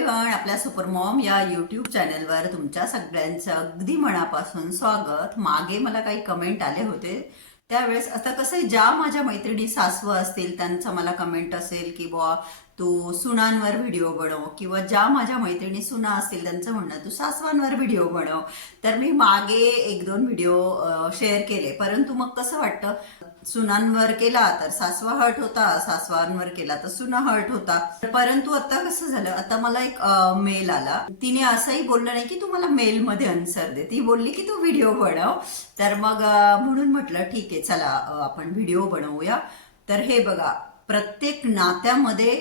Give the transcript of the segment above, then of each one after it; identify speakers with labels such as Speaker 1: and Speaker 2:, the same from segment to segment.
Speaker 1: Everyone आपल्या supermom या YouTube चॅनलवर तुमच्या सगळ्यांचं अगदी मनापासून स्वागत. मागे मला काही कमेंट आले होते. त्यावेळेस आता कसं आहे, ज्या माझ्या मैत्रिणी सासवं असतील त्यांचा मला कमेंट असेल की बुवा तू सुनांवर व्हिडिओ बनव. किंवा ज्या माझ्या मैत्रिणी सुना असतील त्यांचं म्हणणं तू सासवांवर व्हिडिओ बनव. तर मी मागे एक दोन व्हिडिओ शेअर केले. परंतु मग कसं वाटतं सुनांवर केला तर सासवा हर्ट होता सासवांवर केला तर सुना हर्ट होता. परंतु आता कसं झालं? आता मला एक मेल आला. तिने असंही बोललं नाही की तू मला मेल मध्ये आन्सर दे. ती बोलली की तू व्हिडिओ बनव. तर मग म्हणून म्हटलं ठीक आहे चला आपण व्हिडिओ बनवूया. तर हे बघा प्रत्येक नात्यामध्ये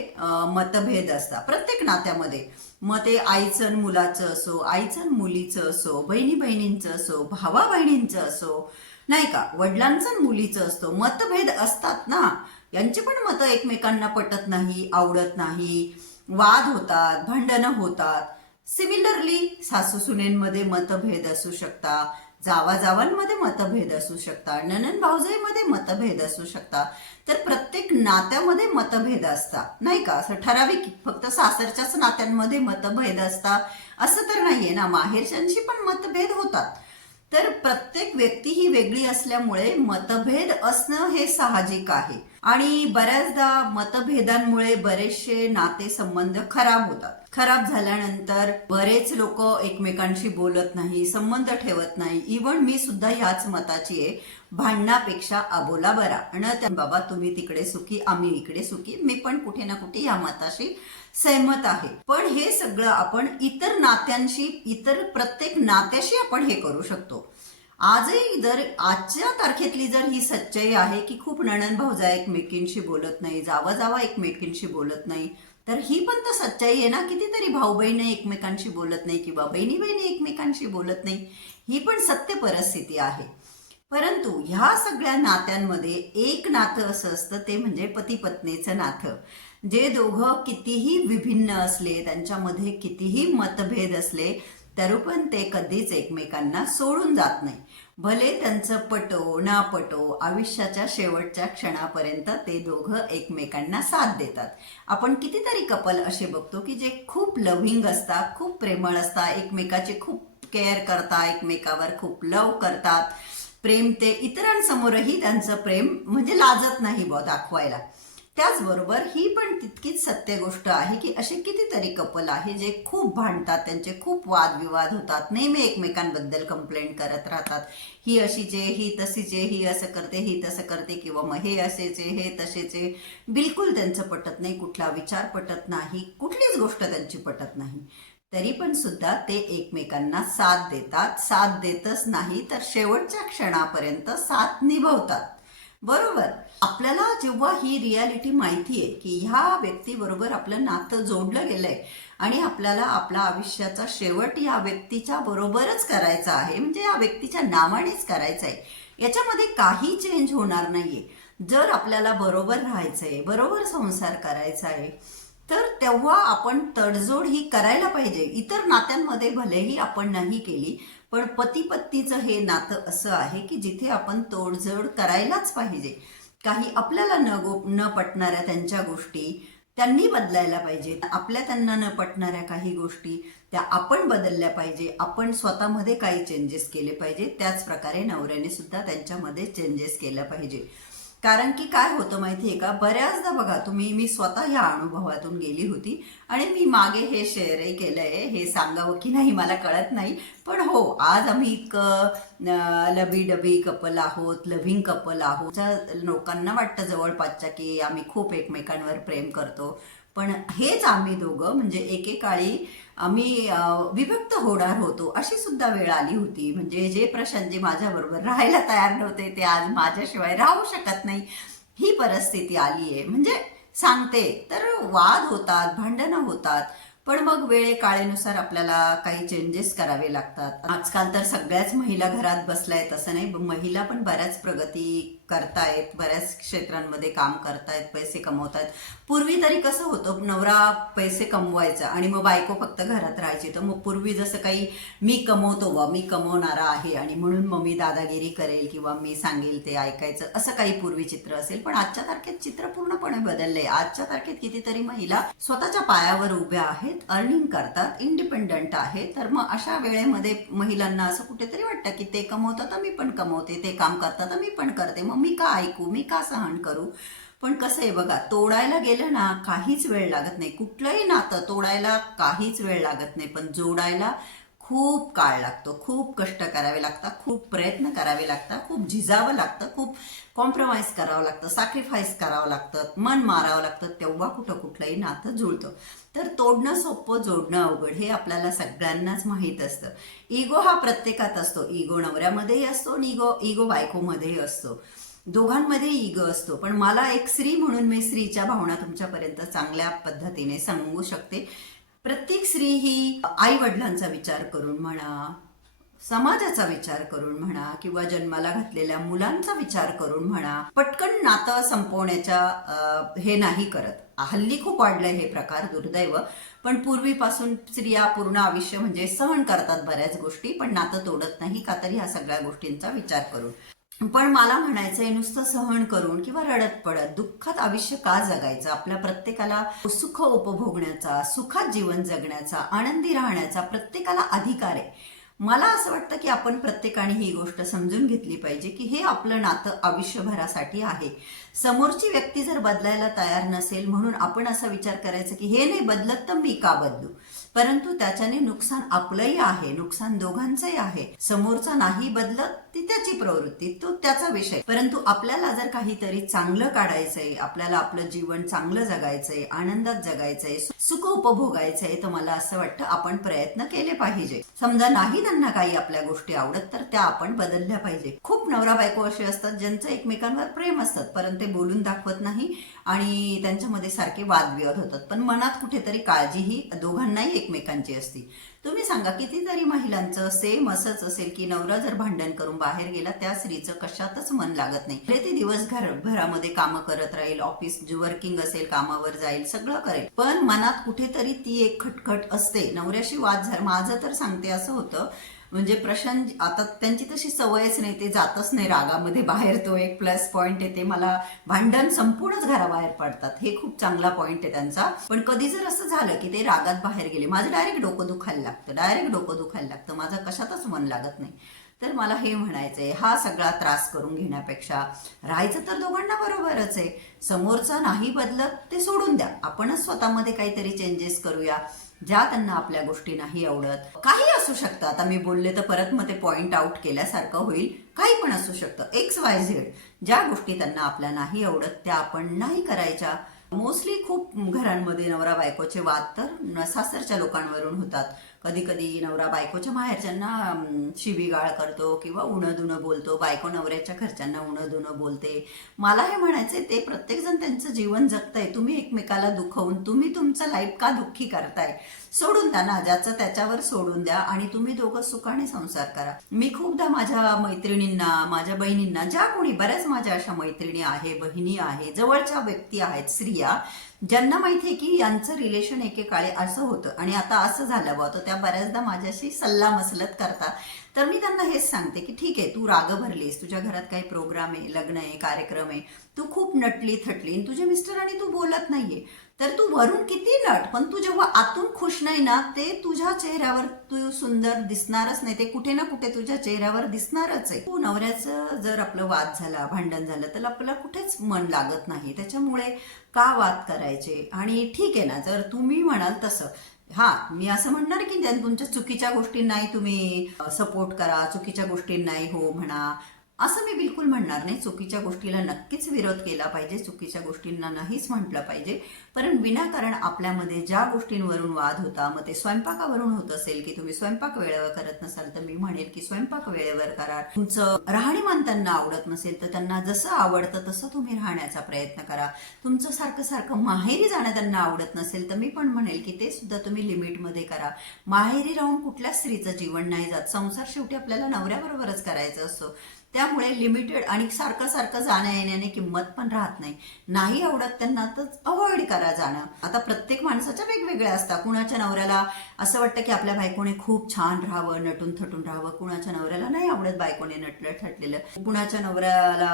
Speaker 1: मतभेद असतात. प्रत्येक नात्यामध्ये. मग ते आईचं आणि मुलाचं असो आईचं आणि मुलीचं असो बहिणी बहिणींचं असो भावा बहिणींचं असो नाही का? वडिलांचं आणि मुलीचं असतो. मतभेद असतात ना. यांची पण मतं एकमेकांना पटत नाही आवडत नाही वाद होतात भांडणं होतात. सिमिलरली सासू सुनेंमध्ये मतभेद असू शकता. जावाजावांमध्ये मतभेद असू शकता. ननन भाऊजाईमध्ये मतभेद असू शकता. तर प्रत्येक नात्यामध्ये मतभेद असतात. नाही का? असं ठराविक फक्त सासरच्याच नात्यांमध्ये मतभेद असतात. असं तर नाहीये ना. माहेरच्यांशी पण मतभेद होतात. तर प्रत्येक व्यक्ती ही वेगळी असल्यामुळे मतभेद असणं हे साहजिक आहे. आणि बऱ्याचदा मतभेदांमुळे बरेचसे नाते संबंध खराब होतात. खराब झाल्यानंतर बरेच लोक एकमेकांशी बोलत नाही संबंध ठेवत नाही. इवन मी सुद्धा ह्याच मताची आहे. भांडणापेक्षा अबोला बरा. आणि त्या बाबा तुम्ही तिकडे सुखी आम्ही इकडे सुखी. मी पण कुठे ना कुठे या मताशी सहमत आहे. पण हे सगळं आपण इतर नात्यांशी इतर प्रत्येक नात्याशी आपण हे करू शकतो. आजही जर आजच्या तारखेतली जर ही सच्चाई आहे की खूप नणन भाऊजा एकमेकींशी बोलत नाही जावा जावा एकमेकींशी बोलत नाही तर ही पण तर सच्चाई आहे ना कितीतरी भाऊ बहिणी एकमेकांशी बोलत नाही किंवा बहिणी बहिणी एकमेकांशी बोलत नाही ही पण सत्य परिस्थिती आहे. परंतु ह्या सगळ्या नात्यांमध्ये एक नातं असं असतं ते म्हणजे पती पत्नीचं नातं. जे दोघं कितीही विभिन्न असले त्यांच्यामध्ये कितीही मतभेद असले तरी पण ते कधीच एकमेकांना सोडून जात नाही. भले त्यांचं पटो ना पटो आयुष्याच्या शेवटच्या क्षणापर्यंत ते दोघं एकमेकांना साथ देतात. आपण कितीतरी कपल असे बघतो की जे खूप लव्हिंग असतात खूप प्रेमळ असतात एकमेकाचे खूप केअर करतात एकमेकावर खूप लव करतात. प्रेम ते इतरांसमोरही त्यांचं प्रेम म्हणजे लाजत नाही बुवा दाखवायला. त्याचबरोबर ही पण तितकीच सत्य गोष्ट आहे की असे कितीतरी कपल आहे जे खूप भांडतात त्यांचे खूप वादविवाद होतात नेहमी एकमेकांबद्दल कंप्लेंट करत राहतात. ही अशी जे ही तशीचे ही असं करते ही तसं करते किंवा मग हे असेचे हे तसेचे बिलकुल त्यांचं पटत नाही कुठला विचार पटत नाही कुठलीच गोष्ट त्यांची पटत नाही. तरी पण सुद्धा ते एकमेकांना साथ देतात. साथ देतच नाही तर शेवटच्या क्षणापर्यंत साथ निभवतात. बरोबर. आपल्याला जेव्हा ही रियालिटी माहिती आहे की ह्या व्यक्तीबरोबर आपलं नातं जोडलं गेलंय आणि आपल्याला आपला आयुष्याचा शेवट या व्यक्तीच्या बरोबरच करायचा आहे म्हणजे या व्यक्तीच्या नावानेच करायचं आहे याच्यामध्ये काही चेंज होणार नाहीये. जर आपल्याला बरोबर राहायचंय बरोबर संसार करायचा आहे तर तेव्हा आपण तडजोड ही करायला पाहिजे. इतर नात्यांमध्ये भलेही आपण नाही केली पण पती पत्नीचं हे नातं असं आहे की जिथे आपण तोडजोड करायलाच पाहिजे. काही आपल्याला न गो न पटणाऱ्या त्यांच्या गोष्टी त्यांनी बदलायला पाहिजे. आपल्या त्यांना न पटणाऱ्या काही गोष्टी त्या आपण बदलल्या पाहिजे. आपण स्वतःमध्ये काही चेंजेस केले पाहिजे. त्याच प्रकारे नवऱ्याने सुद्धा त्यांच्यामध्ये चेंजेस केलं पाहिजे. कारण की काय होतं माहिती आहे का? बऱ्याचदा बघा तुम्ही मी स्वतः ह्या अनुभवातून गेली होती आणि मी मागे हे शेअरही केलंय हे सांगावं की नाही मला कळत नाही. पण हो आज आम्ही इतकं लबी डबी कपल आहोत लव्हिंग कपल आहोत. लोकांना वाटतं जवळपासच्या की आम्ही खूप एकमेकांवर प्रेम करतो. पण हेच आम्ही दोघं म्हणजे एकेकाळी आम्ही अं, विभक्त होणार होतो अशी सुद्धा वेळ आली होती. म्हणजे जे प्रशांतजी माझ्याबरोबर राहायला तयार नव्हते ते आज माझ्याशिवाय राहू शकत नाही ही परिस्थिती आली आहे म्हणजे सांगते तर वाद होतात भांडणं होतात पण मग वेळे काळेनुसार आपल्याला काही चेंजेस करावे लागतात. आजकाल तर सगळ्याच महिला घरात बसल्यात असं नाही महिला पण बऱ्याच प्रगती करतायत बऱ्याच क्षेत्रांमध्ये काम करतायत पैसे कमवतायत. पूर्वी तरी कसं होतं नवरा पैसे कमवायचा आणि मग बायको फक्त घरात राहायची. तर मग पूर्वी जसं काही मी कमवतो वा मी कमवणारा आहे आणि म्हणून मग मी दादागिरी करेल किंवा मी सांगेल ते ऐकायचं असं काही पूर्वी चित्र असेल. पण आजच्या तारखेत चित्र पूर्णपणे बदललंय. आजच्या तारखेत कितीतरी महिला स्वतःच्या पायावर उभ्या आहेत आहेत अर्निंग करतात इंडिपेंडंट आहे तर मग अशा वेळेमध्ये महिलांना असं कुठेतरी वाटतं की ते कमवतात तर मी पण कमवते ते काम करतात तर मी पण करते मग मी का ऐकू मी का सहन करू? पण कसं आहे बघा तोडायला गेलं ना काहीच वेळ लागत नाही. कुठलंही नातं तोडायला काहीच वेळ लागत नाही पण जोडायला खूप काळ लागतो खूप कष्ट करावे लागतात खूप प्रयत्न करावे लागतात खूप झिजावं लागतं खूप कॉम्प्रोमाइज करावं लागतं सॅक्रिफाईस करावं लागतं मन मारावं लागतं तेव्हा कुठं कुठलंही नातं जुळतं. तर तोडणं सोपं जोडणं अवघड हे आपल्याला सगळ्यांनाच माहीत असतं. इगो हा प्रत्येकात असतो. इगो नवऱ्यामध्येही असतो आणि इगो इगो बायकोमध्येही असतो. दोघांमध्ये इग असतो. पण मला एक स्त्री म्हणून मी स्त्रीच्या भावना तुमच्यापर्यंत चांगल्या पद्धतीने सांगू शकते. प्रत्येक स्त्री ही आई वडिलांचा विचार करून म्हणा समाजाचा विचार करून म्हणा किंवा जन्माला घातलेल्या मुलांचा विचार करून म्हणा पटकन नातं संपवण्याच्या हे नाही करत. हल्ली खूप वाढलंय हे प्रकार दुर्दैव. पण पूर्वीपासून स्त्रिया पूर्ण आयुष्य म्हणजे सहन करतात बऱ्याच गोष्टी पण नातं तोडत नाही का तरी ह्या सगळ्या गोष्टींचा विचार करून. पण मला म्हणायचंय नुसतं सहन करून किंवा रडत पडत दुःखात आयुष्य का जगायचं? आपल्या प्रत्येकाला सुख उपभोगण्याचा सुखात जीवन जगण्याचा आनंदी राहण्याचा प्रत्येकाला अधिकार आहे. मला असं वाटतं की आपण प्रत्येकाने ही गोष्ट समजून घेतली पाहिजे की हे आपलं नातं आयुष्यभरासाठी आहे. समोरची व्यक्ती जर बदलायला तयार नसेल म्हणून आपण असा विचार करायचा की हे नाही बदलत तर मी का बदलू? परंतु त्याच्याने नुकसान आपलंही आहे नुकसान दोघांचंही आहे. समोरचा नाही बदलत ती त्याची प्रवृत्ती तो त्याचा विषय. परंतु आपल्याला जर काहीतरी चांगलं काढायचंय आपल्याला आपलं जीवन चांगलं जगायचंय आनंदात जगायचंय सुख उपभोगायचंय तर मला असं वाटतं आपण प्रयत्न केले पाहिजे. समजा नाही त्यांना काही आपल्या गोष्टी आवडत तर त्या आपण बदलल्या पाहिजे. खूप नवरा बायको असे असतात ज्यांचं एकमेकांवर प्रेम असतात परंतु ते बोलून दाखवत नाही आणि त्यांच्यामध्ये सारखे वादविवाद होतात. पण मनात कुठेतरी काळजी ही दोघांनाही एकमेकांची असते तुम्ही सांगा कितीतरी महिलांचं सेम असंच असेल की नवरा जर भांडण करून बाहेर गेला त्या स्त्रीचं कशातच मन लागत नाही. म्हणजे भले ती दिवसभर घरामध्ये कामं करत राहील ऑफिस वर्किंग असेल कामावर जाईल सगळं करेल. पण मनात कुठेतरी ती एक खटखट असते. नवऱ्याशी वाद झाला माझं तर सांगते असं होतं. म्हणजे प्रशांत आता त्यांची तशी सवयच नाही ते जातच नाही रागामध्ये बाहेर तो एक प्लस पॉईंट आहे ते मला भांडण संपूर्णच घराबाहेर पडतात. हे खूप चांगला पॉईंट आहे त्यांचा. पण कधी जर असं झालं की ते रागात बाहेर गेले माझं डायरेक्ट डोकं दुखायला लागतं डायरेक्ट डोकं दुखायला लागतं माझं कशातच मन लागत नाही. तर मला हे म्हणायचंय हा सगळा त्रास करून घेण्यापेक्षा राहायचं तर दोघांना बरोबरच आहे. समोरचा नाही बदलत ते सोडून द्या. आपणच स्वतःमध्ये काहीतरी चेंजेस करूया ज्या त्यांना आपल्या गोष्टी नाही आवडत. काही असू शकतं. आता मी बोलले तर परत मग ते पॉईंट आउट केल्यासारखं होईल. काही पण असू शकतं. एक्स वाय झेड ज्या गोष्टी त्यांना आपल्या नाही आवडत त्या आपण नाही करायच्या. मोस्टली खूप घरांमध्ये नवरा बायकोचे वाद तर सासरच्या लोकांवरून होतात. कधी कधी नवरा बायकोच्या माहेरच्यांना शिवीगाळ करतो किंवा उणं धुणं बोलतो. बायको नवऱ्याच्या घरच्यांना उणं धुणं बोलते. मला हे म्हणायचे ते प्रत्येकजण त्यांचं जीवन जगतंय. तुम्ही एकमेकाला दुखवून तुम्ही तुमचं लाईफ का दुःखी करताय? सोडून द्या ना ज्याचं त्याच्यावर सोडून द्या आणि तुम्ही दोघं सुखाने संसार करा. मी खूपदा माझ्या मैत्रिणींना माझ्या बहिणींना ज्या कोणी बऱ्याच माझ्या अशा मैत्रिणी आहे बहिणी आहे जवळच्या व्यक्ती आहेत स्त्रिया ज्यांना माहिती आहे की यांचं रिलेशन एकेकाळी असं होतं आणि आता असं झालं बा तर त्या बऱ्याचदा माझ्याशी सल्ला मसलत करतात. तर मी त्यांना हेच सांगते की ठीक आहे तू राग भरलीस तुझ्या घरात काही प्रोग्राम आहे लग्न आहे कार्यक्रम आहे तू खूप नटली थटली आणि तुझे मिस्टर आणि तू बोलत नाहीये. तर तू वरून किती नट पण तू जेव्हा आतून खुश नाही ना ते तुझ्या चेहऱ्यावर तू सुंदर दिसणारच नाही ते कुठे ना कुठे तुझ्या चेहऱ्यावर दिसणारच आहे. तू नवऱ्याचं जर आपलं वाद झाला भांडण झालं तर आपलं कुठेच मन लागत नाही. त्याच्यामुळे का वाद करायचे? आणि ठीक आहे ना जर तुम्ही म्हणाल तसं हा मी असं म्हणणार की तुमच्या चुकीच्या गोष्टींनाही तुम्ही सपोर्ट करा चुकीच्या गोष्टींनाही हो म्हणा. असं मी बिलकुल म्हणणार नाही. चुकीच्या गोष्टीला नक्कीच विरोध केला पाहिजे. चुकीच्या गोष्टींना नाहीच म्हटलं पाहिजे. पण विनाकारण आपल्यामध्ये ज्या गोष्टींवरून वाद होता मग ते स्वयंपाकावरून होत असेल की तुम्ही स्वयंपाक वेळेवर करत नसाल तर मी म्हणेल की स्वयंपाक वेळेवर करा. तुमचं राहणीमान त्यांना आवडत नसेल तर त्यांना जसं आवडतं तसं तुम्ही राहण्याचा प्रयत्न करा. तुमचं सारखं सारखं माहेरी जाणं त्यांना आवडत नसेल तर मी पण म्हणेल की ते सुद्धा तुम्ही लिमिटमध्ये करा. माहेरी राहून कुठल्या स्त्रीचं जीवन नाही जात. संसार शेवटी आपल्याला नवऱ्याबरोबरच करायचा असतो. त्यामुळे लिमिटेड आणि सारखं सारखं जाण्या येण्याने किंमत पण राहत नाही. नाही आवडत त्यांना तर अवॉइड करा जाणं. आता प्रत्येक माणसाच्या वेगवेगळ्या असतात. कुणाच्या नवऱ्याला असं वाटतं की आपल्या बायकोने खूप छान राहावं नटून थटून राहावं. कुणाच्या नवऱ्याला नाही आवडत बायकोने नटलं ठटलेलं कुणाच्या नवऱ्याला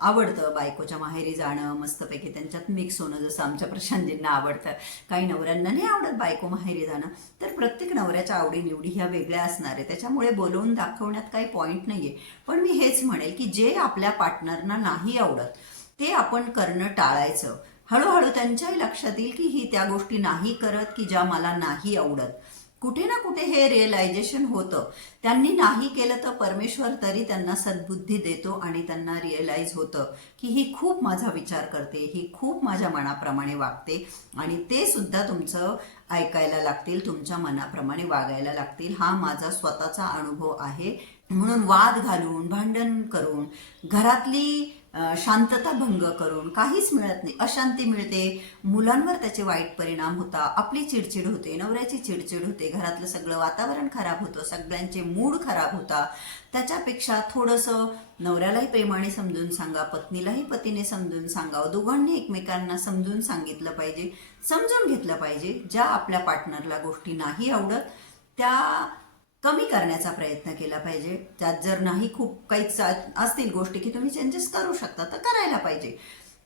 Speaker 1: आवडतं बायकोच्या माहेरी जाणं मस्तपैकी त्यांच्यात मिक्स होणं जसं आमच्या प्रशांतींना आवडतं. काही नवऱ्यांना नाही आवडत बायको माहेरी जाणं. तर प्रत्येक नवऱ्याच्या आवडीनिवडी ह्या वेगळ्या असणार आहे त्याच्यामुळे बोलवून दाखवण्यात काही पॉईंट नाहीये. पण मी हे तेच म्हणेल की जे आपल्या पार्टनरना नाही आवडत ते आपण करणं टाळायचं. हळूहळू त्यांच्याही लक्षात येईल की ही त्या गोष्टी नाही करत की ज्या मला नाही आवडत. कुठे ना कुठे हे रिअलायझेशन होतं. त्यांनी नाही केलं तर परमेश्वर तरी त्यांना सद्बुद्धी देतो आणि त्यांना रिअलाईज होतं की ही खूप माझा विचार करते ही खूप माझ्या मनाप्रमाणे वागते आणि ते सुद्धा तुमचं ऐकायला लागतील तुमच्या मनाप्रमाणे वागायला लागतील. हा माझा स्वतःचा अनुभव आहे. म्हणून वाद घालून भांडण करून घरातली शांतता भंग करून काहीच मिळत नाही. अशांती मिळते. मुलांवर त्याचे वाईट परिणाम होता. आपली चिडचिड होते नवऱ्याची चिडचिड होते. घरातलं सगळं वातावरण खराब होतं. सगळ्यांचे मूड खराब होता. त्याच्यापेक्षा थोडंसं नवऱ्यालाही प्रेमाने समजून सांगा पत्नीलाही पतीने समजून सांगावं. दोघांनी एकमेकांना समजून सांगितलं पाहिजे समजून घेतलं पाहिजे. ज्या आपल्या पार्टनरला गोष्टी नाही आवडत त्या कमी करण्याचा प्रयत्न केला पाहिजे. त्यात जर नाही खूप काही असतील गोष्टी की तुम्ही चेंजेस करू शकता तर करायला पाहिजे.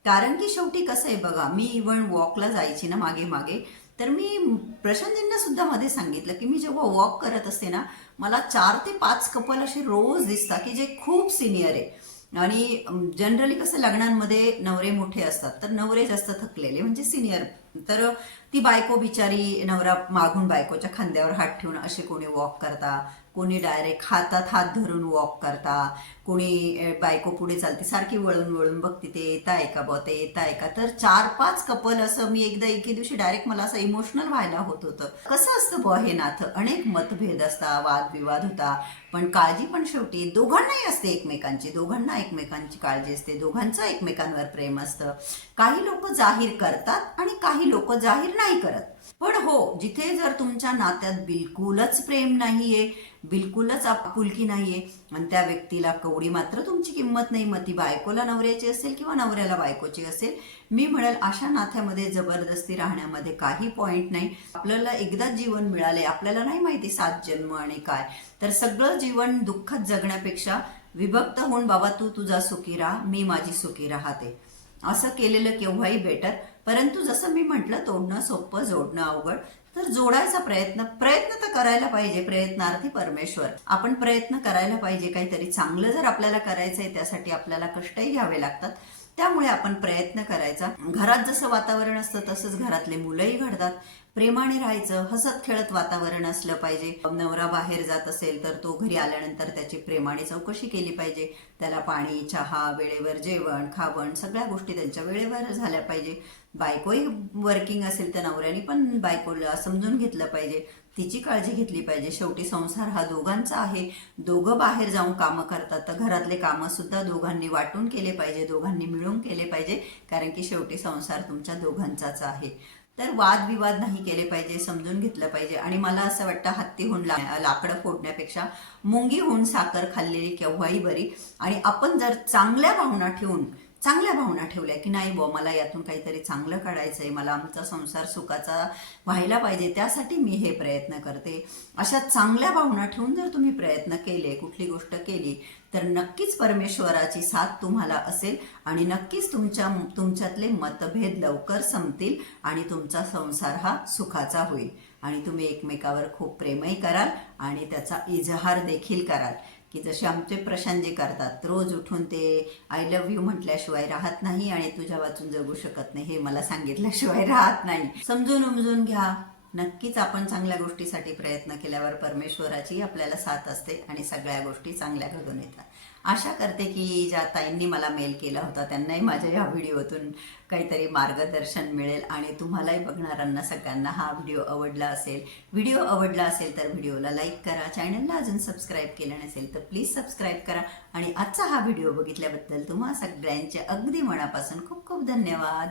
Speaker 1: कारण की शेवटी कसं आहे बघा मी इव्हन वॉकला जायची ना मागे मागे तर मी प्रशांतजींना सुद्धा मध्ये सांगितलं की मी जेव्हा वॉक करत असते ना मला चार ते पाच कपल असे रोज दिसतात की जे खूप सिनियर आहे. आणि जनरली कसं लग्नांमध्ये नवरे मोठे असतात तर नवरे जास्त थकलेले म्हणजे सिनियर तर ती बायको बिचारी नवरा मागून बायकोच्या खांद्यावर हात ठेवून असे कोणी वॉक करता कोणी डायरेक्ट हातात हात धरून वॉक करता कोणी बायको पुढे चालते सारखी वळून वळून बघ तिथे येत आहे का बघ ते येत आहे का? तर चार पाच कपल असं मी एकदा एके दिवशी डायरेक्ट मला असं इमोशनल व्हायला होत होतं. कसं असतं ब हे नातं? अनेक मतभेद असता वादविवाद होता पण काळजी पण शेवटी दोघांनाही असते एकमेकांची. दोघांना एकमेकांची काळजी असते दोघांचं एकमेकांवर प्रेम असतं. काही लोक जाहीर करतात आणि काही लोक जाहीर नाही करत. पण हो जिथे जर तुमच्या नात्यात बिलकुलच प्रेम नाहीये बिलकुलच आपुलकी नाहीये. आणि त्या व्यक्तीला कवडी मात्र तुमची किंमत नाही. मग ती बायकोला नवऱ्याची असेल किंवा नवऱ्याला बायकोची असेल? मी म्हणेल अशा नात्यामध्ये जबरदस्ती राहण्यामध्ये काही पॉईंट नाही. आपल्याला एकदाच जीवन मिळाले आपल्याला नाही माहिती सात जन्म आणि काय. तर सगळं जीवन दुःखात जगण्यापेक्षा विभक्त होऊन बाबा तू तुझा सुखी राहा मी माझी सुखी राहते. असं केलेलं केव्हाही बेटर परंतु जसं मी म्हटलं तोडणं सोपं जोडणं अवघड. तर जोडायचा प्रयत्न प्रयत्न तर करायला पाहिजे प्रयत्नार्थी परमेश्वर. आपण प्रयत्न करायला पाहिजे काहीतरी चांगलं जर आपल्याला करायचंय त्यासाठी आपल्याला कष्टही घ्यावे लागतात. त्यामुळे आपण प्रयत्न करायचा. घरात जसं वातावरण असतं तसंच घरातले मुलंही घडतात. प्रेमाने राहायचं हसत खेळत वातावरण असलं पाहिजे. नवरा बाहेर जात असेल तर तो घरी आल्यानंतर त्याची प्रेमाने चौकशी केली पाहिजे. त्याला पाणी चहा वेळेवर जेवण खावण सगळ्या गोष्टी त्यांच्या वेळेवर झाल्या पाहिजे. बायकोही वर्किंग असेल तर नवऱ्याने पण बायकोला समजून घेतलं पाहिजे. तिची काळजी घेतली पाहिजे. शेवटी संसार हा दोघांचा आहे. दोघं बाहेर जाऊन कामं करतात तर घरातले कामं सुद्धा दोघांनी वाटून केले पाहिजे दोघांनी मिळून केले पाहिजे. कारण की शेवटी संसार तुमच्या दोघांचाच आहे. तर वादविवाद नाही केले पाहिजे समजून घेतलं पाहिजे. आणि मला असं वाटतं हत्ती होऊन ला लाकडं फोडण्यापेक्षा मुंगी होऊन साखर खाल्लेली केव्हाही बरी. आणि आपण जर चांगल्या भावना ठेवून चांगल्या भावना ठेवल्या की नाही बुवा मला यातून काहीतरी चांगलं काढायचं आहे मला आमचा संसार सुखाचा व्हायला पाहिजे त्यासाठी मी हे प्रयत्न करते. अशा चांगल्या भावना ठेवून जर तुम्ही प्रयत्न केले कुठली गोष्ट केली तर नक्कीच परमेश्वराची साथ तुम्हाला असेल आणि नक्कीच तुमच्या तुमच्यातले मतभेद लवकर संपतील आणि तुमचा संसार हा सुखाचा होईल. आणि तुम्ही एकमेकावर खूप प्रेमही कराल आणि त्याचा इजहार देखील कराल. की जसे आमचे प्रशांतजी करतात रोज उठून ते आय लव्ह यू म्हटल्याशिवाय राहत नाही आणि तुझ्या वाचून जगू शकत नाही हे मला सांगितल्याशिवाय राहत नाही. समजून उमजून घ्या. नक्कीच आपण चांगल्या गोष्टीसाठी प्रयत्न केल्यावर परमेश्वराची आपल्याला साथ असते आणि सगळ्या गोष्टी चांगल्या घडून येतात. आशा करते की ज्या ताईंनी मला मेल केला होता त्यांनाही माझ्या या व्हिडिओतून काहीतरी मार्गदर्शन मिळेल आणि तुम्हालाही बघणाऱ्यांना सगळ्यांना हा व्हिडिओ आवडला असेल. व्हिडिओ आवडला असेल तर व्हिडिओला लाईक करा चॅनलला अजून सबस्क्राईब केलं नसेल तर प्लीज सबस्क्राईब करा आणि आजचा हा व्हिडिओ बघितल्याबद्दल तुम्हा सगळ्यांचे अगदी मनापासून खूप खूप धन्यवाद.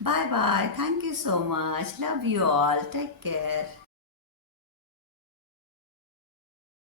Speaker 1: Bye bye. Thank you so much. Love you all. Take care.